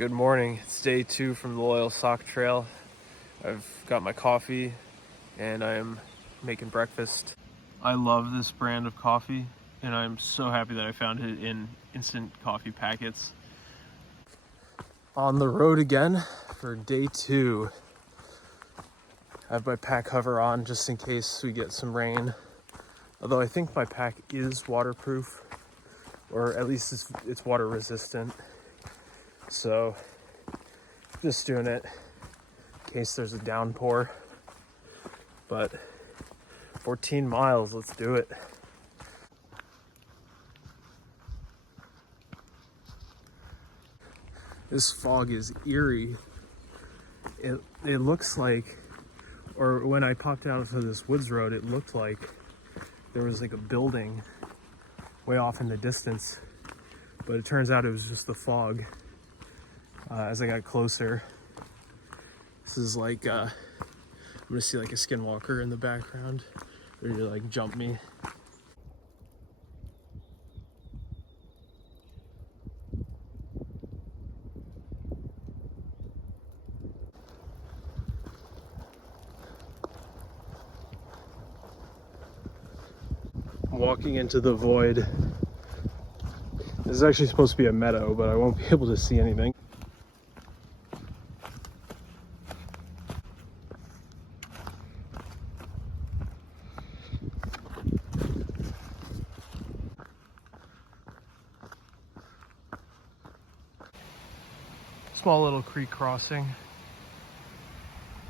Good morning. It's day 2 from the Loyalsock Trail. I've got my coffee and I am making breakfast. I love this brand of coffee and I'm so happy that I found it in instant coffee packets. On the road again for day 2. I have my pack cover on just in case we get some rain. Although I think my pack is waterproof, or at least it's water resistant. So just doing it in case there's a downpour. But 14 miles, let's do it. This fog is eerie. It looks like, or when I popped out to this woods road, it looked like there was like a building way off in the distance. But it turns out it was just the fog. As I got closer, this is like, I'm gonna see like a skinwalker in the background, ready to like jump me. I'm walking into the void. This is actually supposed to be a meadow, but I won't be able to see anything. Small little creek crossing.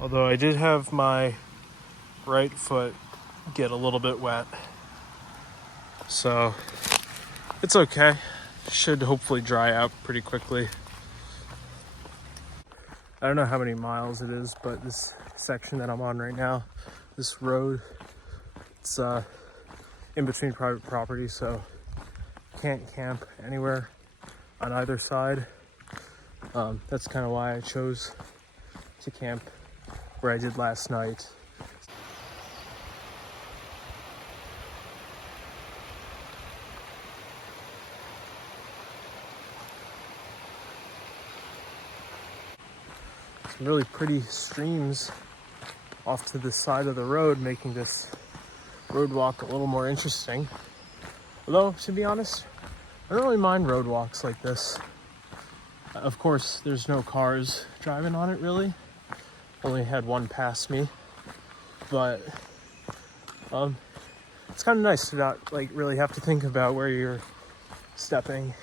Although I did have my right foot get a little bit wet. So it's okay. Should hopefully dry out pretty quickly. I don't know how many miles it is, but this section that I'm on right now, this road, it's in between private property, so can't camp anywhere on either side. That's kind of why I chose to camp where I did last night. Some really pretty streams off to the side of the road, making this road walk a little more interesting. Although, to be honest, I don't really mind road walks like this. Of course, there's no cars driving on it, really. Only had one pass me. But it's kind of nice to not like really have to think about where you're stepping.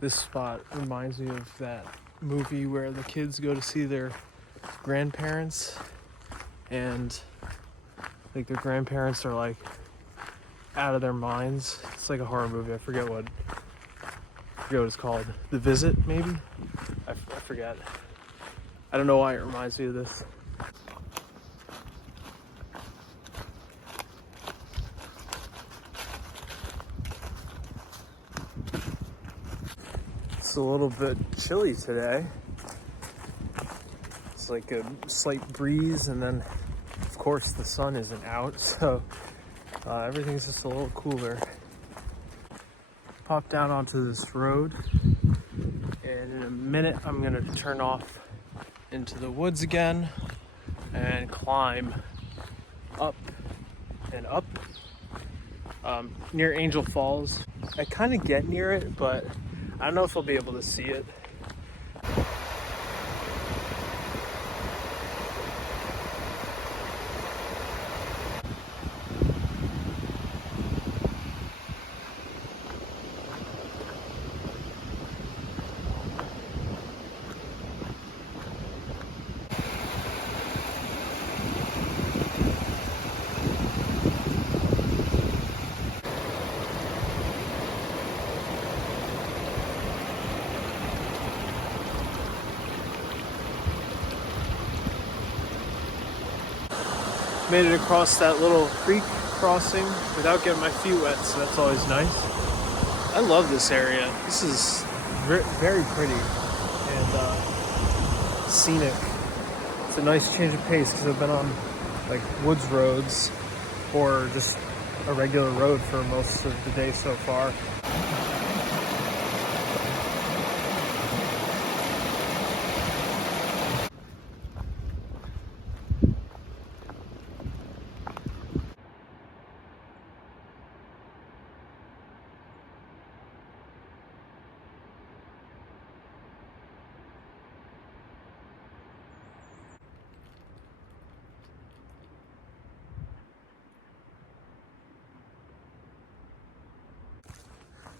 This spot reminds me of that movie where the kids go to see their grandparents and like their grandparents are like out of their minds. It's like a horror movie. I forget what it's called. The Visit, maybe? I forget. I don't know why it reminds me of this. It's a little bit chilly today. It's like a slight breeze, and then of course the sun isn't out, so everything's just a little cooler. Pop down onto this road, and in a minute I'm gonna turn off into the woods again and climb up and up near Angel Falls. I kind of get near it, but I don't know if I'll be able to see it. Made it across that little creek crossing without getting my feet wet, so that's always nice. I love this area. This is very pretty and scenic. It's a nice change of pace because I've been on like woods roads or just a regular road for most of the day so far.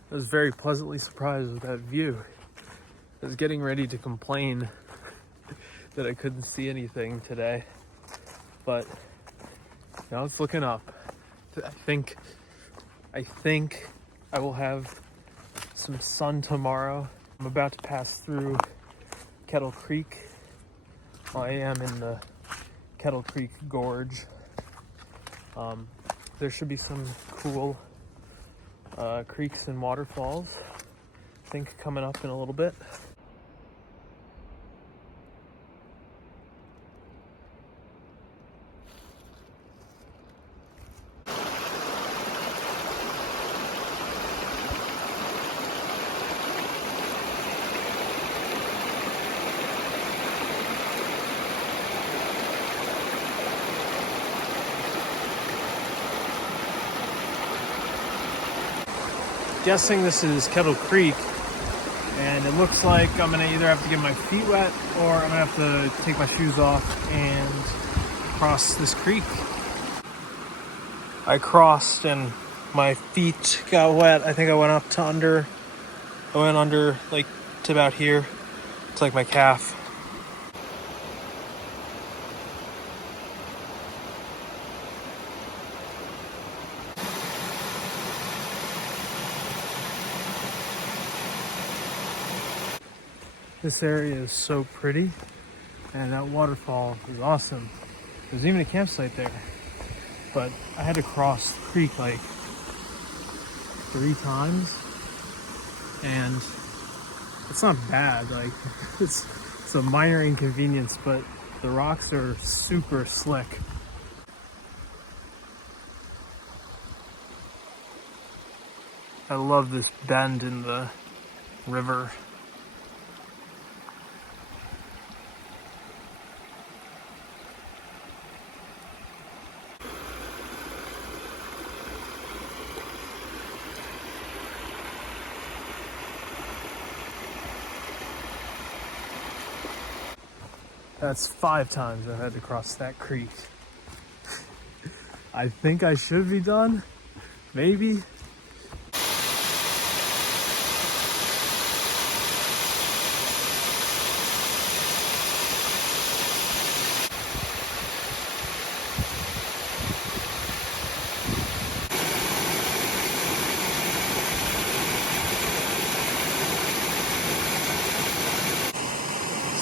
I was very pleasantly surprised with that view. I was getting ready to complain that I couldn't see anything today, but now it's looking up. I think I will have some sun tomorrow. I'm about to pass through Kettle Creek. I am in the Kettle Creek Gorge. There should be some cool creeks and waterfalls, I think, coming up in a little bit. Guessing this is Kettle Creek, and it looks like I'm gonna either have to get my feet wet or I'm gonna have to take my shoes off and cross this creek. I crossed and my feet got wet. I think I went under like to about here. It's like my calf. This area is so pretty, and that waterfall is awesome. There's even a campsite there, but I had to cross the creek like 3 times, and it's not bad. Like it's a minor inconvenience, but the rocks are super slick. I love this bend in the river. That's 5 times I've had to cross that creek. I think I should be done, maybe.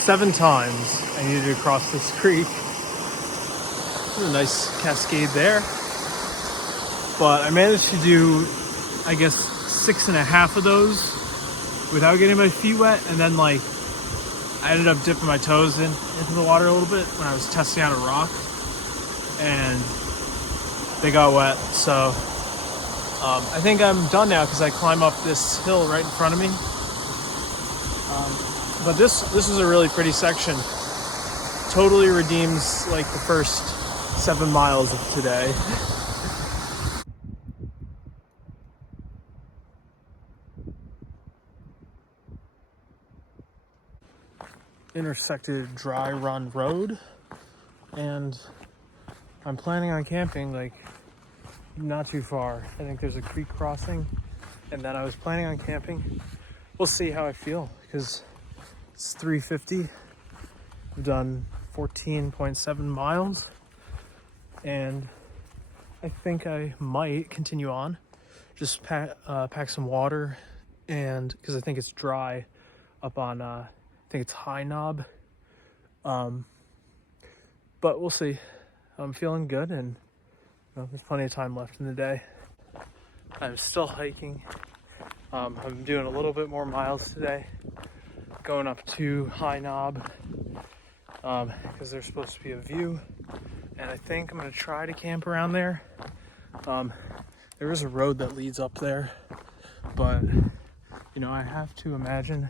Seven times I needed to cross this creek. There's a nice cascade there. But I managed to do, I guess, 6.5 of those without getting my feet wet. And then like, I ended up dipping my toes into the water a little bit when I was testing out a rock. And they got wet. So I think I'm done now because I climb up this hill right in front of me. But this is a really pretty section. Totally redeems like the first 7 miles of today. Intersected Dry Run Road, and I'm planning on camping like not too far. I think there's a creek crossing, and then I was planning on camping. We'll see how I feel because it's 3:50. I've done 14.7 miles, and I think I might continue on. Just pack some water, and because I think it's dry up on, I think it's High Knob. But we'll see. I'm feeling good, and there's plenty of time left in the day. I'm still hiking. I'm doing a little bit more miles today, going up to High Knob because there's supposed to be a view, and I think I'm going to try to camp around there. There is a road that leads up there, but I have to imagine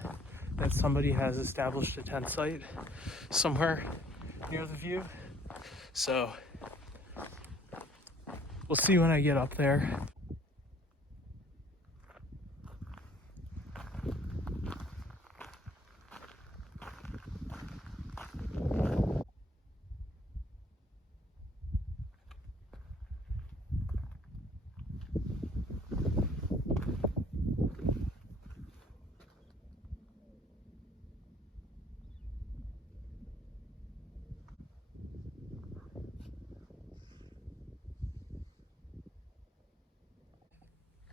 that somebody has established a tent site somewhere near the view. So we'll see when I get up there.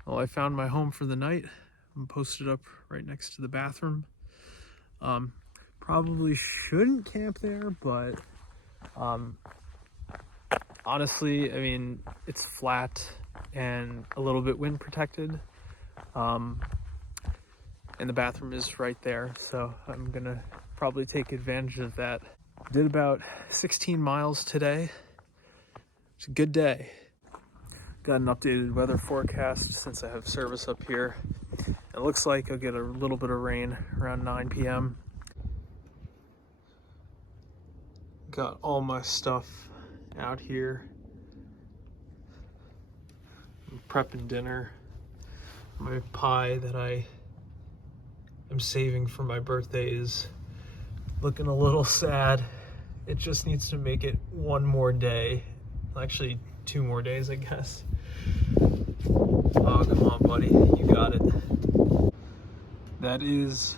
Well, I found my home for the night. I'm posted up right next to the bathroom. Probably shouldn't camp there, but honestly, I mean, it's flat and a little bit wind protected. And the bathroom is right there, so I'm gonna probably take advantage of that. Did about 16 miles today. It's a good day. Got an updated weather forecast since I have service up here. It looks like I'll get a little bit of rain around 9 p.m. Got all my stuff out here. I'm prepping dinner. My pie that I am saving for my birthday is looking a little sad. It just needs to make it one more day. Actually, 2 more days, I guess. Oh, come on, buddy. You got it. That is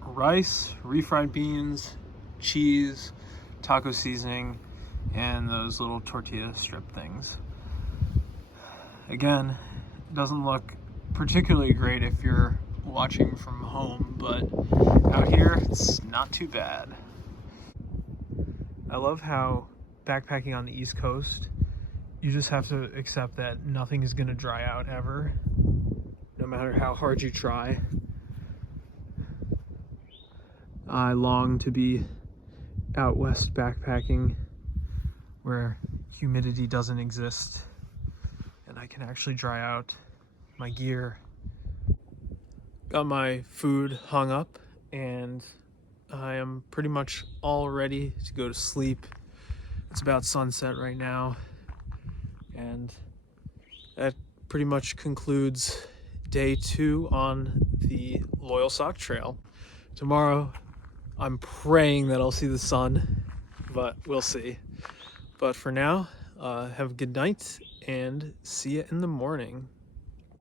rice, refried beans, cheese, taco seasoning, and those little tortilla strip things. Again, it doesn't look particularly great if you're watching from home, but out here, it's not too bad. I love how backpacking on the East Coast, you just have to accept that nothing is going to dry out ever, no matter how hard you try. I long to be out west backpacking where humidity doesn't exist and I can actually dry out my gear. Got my food hung up and I am pretty much all ready to go to sleep. It's about sunset right now, and that pretty much concludes day 2 on the Loyalsock Trail. Tomorrow, I'm praying that I'll see the sun, but we'll see. But for now, have a good night and see you in the morning.